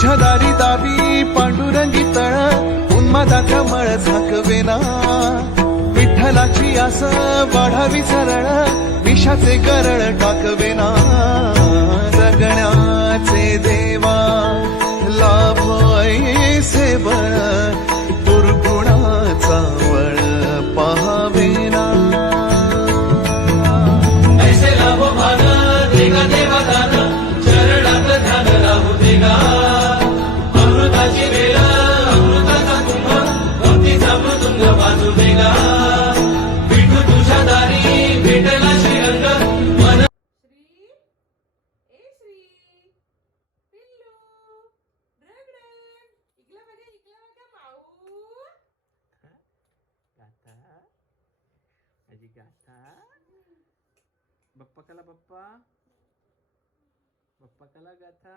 तुझ्या दारी दावी पांडुरंगी तळ उन्मादाचा मळ झाकवेना विठ्ठलाची आस वाढावी सरळ विषाचे गरळ टाकवेना जगण्याचे देवा लाभ ऐसे बळ दुर्गुणाचा वळ पाहावेना ऐसे लाभ भान देगा देवा दान चरणात ध्यान राहू देगा अमृताची वेळ अमृताचा कुंभ भक्तीचा मृदुंग वाजू देगा विठू तुझ्या दारी भेटला श्रीरंग मन श्री ए श्री पिल्लू रगडन इकला बघा माऊ गाथा माझी गाथा बप्पा कला बप्पा बप्पा कला गाथा